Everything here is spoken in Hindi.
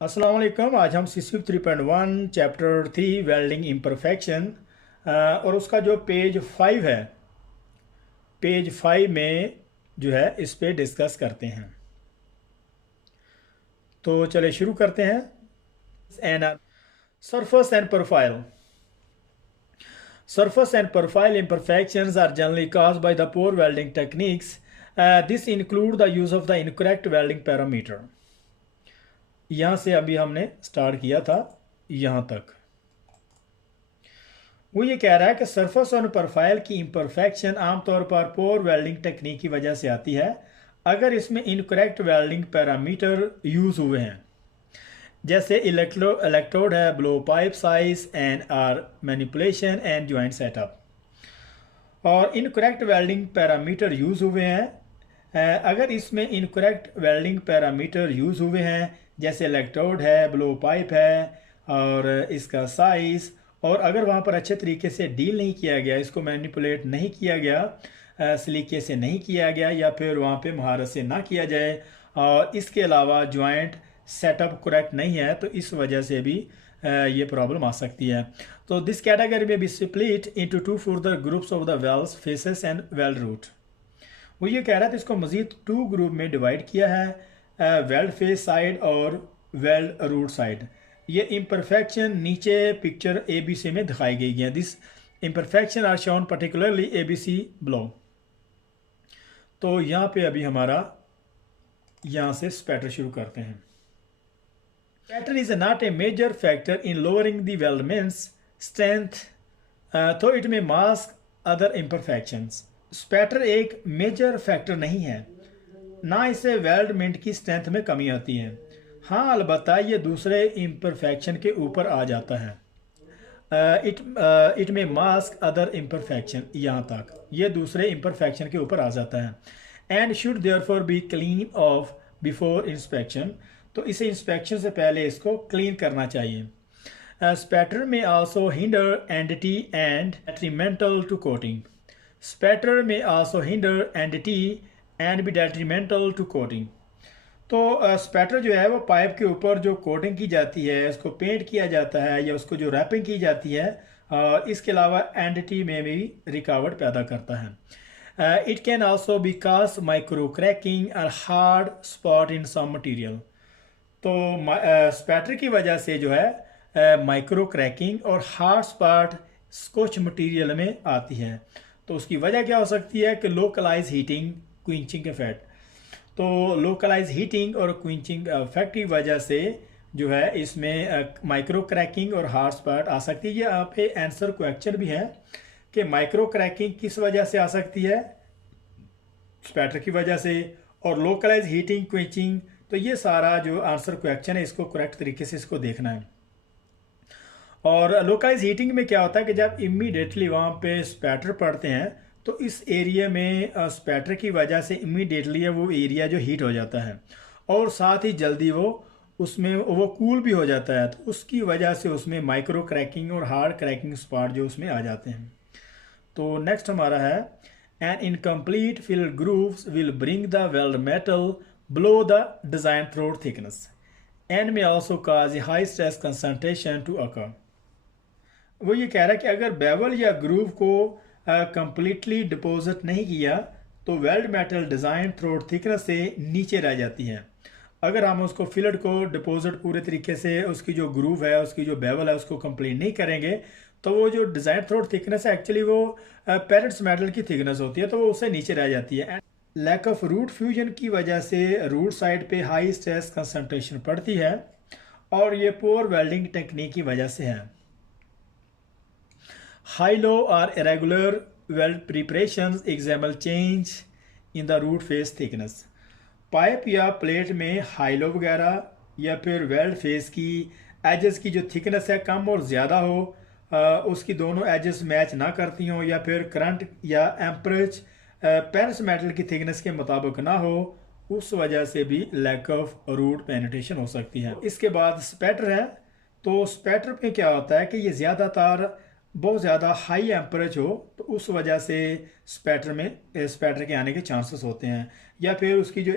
अस्सलाम वालेकुम। आज हम सीसीप 3.1 चैप्टर 3 वेल्डिंग इम्परफेक्शन और उसका जो पेज 5 है, पेज 5 में जो है इस पे डिस्कस करते हैं। तो चले शुरू करते हैं। And surface and profile Surface and profile imperfections are generally caused by the poor welding techniques. This include the use of the incorrect welding parameter. यहाँ से अभी हमने स्टार्ट किया था यहाँ तक। वो ये कह रहा है कि सरफेस और प्रोफाइल की इम्परफेक्शन आमतौर पर पोर वेल्डिंग टेक्निक की वजह से आती है अगर इसमें इनकरेक्ट वेल्डिंग पैरामीटर यूज़ हुए हैं, जैसे इलेक्ट्रोड है, blow pipe size and arc manipulation and joint setup. और इनकरेक्ट वेल्डिंग पैरामीटर यूज़ हुए हैं अगर इसमें इनकरेक्ट वेल्डिंग पैरामीटर यूज़ हुए हैं, जैसे इलेक्ट्रोड है, ब्लो पाइप है और इसका साइज़, और अगर वहाँ पर अच्छे तरीके से डील नहीं किया गया, इसको मैनिपुलेट नहीं किया गया, सलीके से नहीं किया गया, या फिर वहाँ पे महारत से ना किया जाए, और इसके अलावा जॉइंट सेटअप करेक्ट नहीं है, तो इस वजह से भी ये प्रॉब्लम आ सकती है। तो दिस कैटेगरी में be split into two further groups of the welds, faces and weld root. वो ये कह रहा था इसको मजीद टू ग्रुप में डिवाइड किया है, वेल्ड फेस साइड और वेल्ड रूट साइड। ये इम्परफेक्शन नीचे पिक्चर ABC में दिखाई गई है। This imperfection are shown particularly ABC below. तो यहाँ पे अभी हमारा यहाँ से स्पैटर शुरू करते हैं। Scatter is not a major factor in lowering the weldment's strength, though it may mask other imperfections. Spatter एक मेजर फैक्टर नहीं है, ना इससे वेल्डमेंट की स्ट्रेंथ में कमी आती है। हाँ, अलबत्ता ये दूसरे इम्परफेक्शन के ऊपर आ जाता है। इट में मास्क अदर इम्परफेक्शन, यहाँ तक ये दूसरे इम्परफेक्शन के ऊपर आ जाता है। And should therefore B clean of before inspection, तो इसे इंस्पेक्शन से पहले इसको क्लीन करना चाहिए। स्पैटर में आल्सो हिंडर एंडिटी and detrimental to coating. Spatter may also hinder एंडिटी and be detrimental to coating. तो स्पैटर जो है वो पाइप के ऊपर जो कोटिंग की जाती है, उसको पेंट किया जाता है या उसको जो रैपिंग की जाती है, और इसके अलावा एंडिटी में भी रिकावट पैदा करता है। It can also be cause micro cracking और hard spot in some material. तो स्पैटर की वजह से जो है माइक्रो क्रैकिंग और हार्ड स्पॉट कुछ मटेरियल में आती है। तो उसकी वजह क्या हो सकती है कि लोकलाइज हीटिंग, क्विंचिंग इफेक्ट। तो लोकलाइज हीटिंग और क्विंचिंग इफेक्ट की वजह से जो है इसमें माइक्रो क्रैकिंग और हार्ड स्पॉट आ सकती है। ये यहाँ पे आंसर क्वेश्चन भी है कि माइक्रो क्रैकिंग किस वजह से आ सकती है, स्पैटर की वजह से, और लोकलाइज हीटिंग, क्विंचिंग। तो ये सारा जो आंसर क्वेश्चन है इसको करेक्ट तरीके से इसको देखना है। और लोकलाइज हीटिंग में क्या होता है कि जब इमीडिएटली वहाँ पे स्पैटर पड़ते हैं तो इस एरिया में स्पैटर की वजह से इमीडिएटली वो एरिया जो हीट हो जाता है, और साथ ही जल्दी वो उसमें वो कूल भी हो जाता है, तो उसकी वजह से उसमें माइक्रो क्रैकिंग और हार्ड क्रैकिंग स्पॉट जो उसमें आ जाते हैं। तो नेक्स्ट हमारा है an incomplete fill grooves will bring the weld metal below the design throat thickness and may also cause a high stress concentration to occur. वो ये कह रहा है कि अगर बेवल या ग्रूव को कंप्लीटली डिपॉजिट नहीं किया तो weld metal design throat thickness से नीचे रह जाती है। अगर हम उसको फिलड को डिपॉजिट पूरे तरीके से, उसकी जो ग्रूव है, उसकी जो बेवल है, उसको कंप्लीट नहीं करेंगे, तो वो जो डिज़ाइन थ्रोट थिकनेस है एक्चुअली वो पेरेंट्स मेटल की थिकनेस होती है, तो वो उससे नीचे रह जाती है। लैक ऑफ रूट फ्यूजन की वजह से रूट साइड पे हाई स्ट्रेस कंसंट्रेशन पड़ती है, और ये पोर वेल्डिंग टेक्निक की वजह से है। हाई लो और irregular weld preparations example change in the root face thickness. Pipe या प्लेट में हाई लो वगैरह या फिर वेल्ड फेस की एजेस की जो थिकनेस है कम और ज़्यादा हो, उसकी दोनों एजेस मैच ना करती हों, या फिर करंट या एम्परेज पेरेंट्स मेटल की थिकनेस के मुताबिक ना हो, उस वजह से भी लैक ऑफ रूट पेनिट्रेशन हो सकती है। इसके बाद स्पैटर है। तो स्पैटर में क्या होता है कि ये ज़्यादातर बहुत ज़्यादा हाई एम्परेज हो, तो उस वजह से स्पैटर के आने के चांसेस होते हैं, या फिर उसकी जो